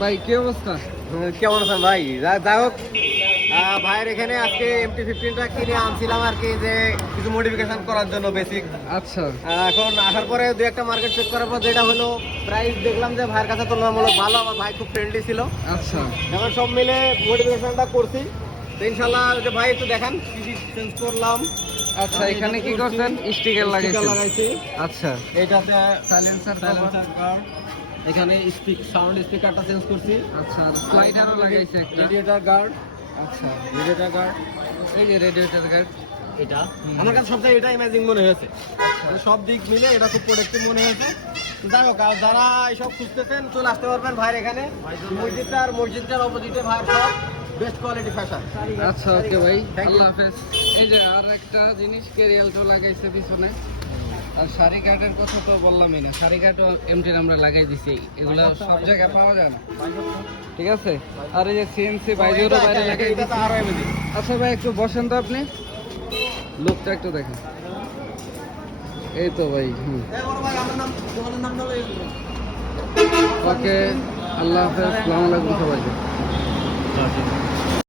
ভাই কি অবস্থা? কেমন আছেন ভাই? যাই হোক ভাইয়ের এখানে আজকে এমটি ফিফটিনটা কিনে আনছিলাম আর কি যে কিছু মডিফিকেশন করার জন্য বেসিক আচ্ছা। এখন আসার পরে দু একটা মার্কেট চেক করার পর যেটা হলো প্রাইস দেখলাম যে ভাইয়ের কাছে তুলনামূলক ভালো আমার ভাই খুব ফ্রেন্ডলি ছিল। আচ্ছা। এখন সব মিলে মডিফিকেশনটা করছি। তো ইনশাল্লাহ যে ভাই একটু দেখান কি চেঞ্জ করলাম। আচ্ছা এখানে কি করছেন? স্টিকার লাগাইছি। আচ্ছা। এইটাতে সাইলেন্সার guard, এখানে স্পিক সাউন্ড স্পিকারটা চেঞ্জ করছি। আচ্ছা স্লাইডারও লাগাইছে একটা। রেডিয়েটার গার্ড আচ্ছা রেডিয়েটার গার্ড এই যে রেডিয়েটর গার্ড এটা। আমার কাছে সবথেকে এটা ইমেজিং মনে হয়েছে। তো সব দিক মিলে এটা খুব প্রোডাক্টিভ মনে হয়েছে। যাই হোক আর যারা এসব খুঁজতেছেন চলে আসতে পারবেন ভাইয়ের এখানে। মসজিদটা আর মসজিদটার অপোজিটে ভাইয়ের সব বেস্ট কোয়ালিটি ফ্যাশন আচ্ছা ওকে ভাই। আল্লাহ হাফেজ। এই যে আর একটা জিনিস কেরিয়ালটো লাগাইছে পিছনে। আর শাড়ি কার্ডের কথা তো বললামই না। শাড়ি কার্ডও এমটির আমরা লাগাই দিছি। এগুলো সব জায়গায় পাওয়া যায় না। ঠিক আছে? আর এই যে সিএনসি বাইরেরও বাইরে লাগাই দিছি। আচ্ছা ভাই, একটু বসেন তো আপনি। লুকটা একটু দেখেন। এই তো ভাই, হুম। ওকে, আল্লাহ হাফেজ। আসসালামু সবাইকে।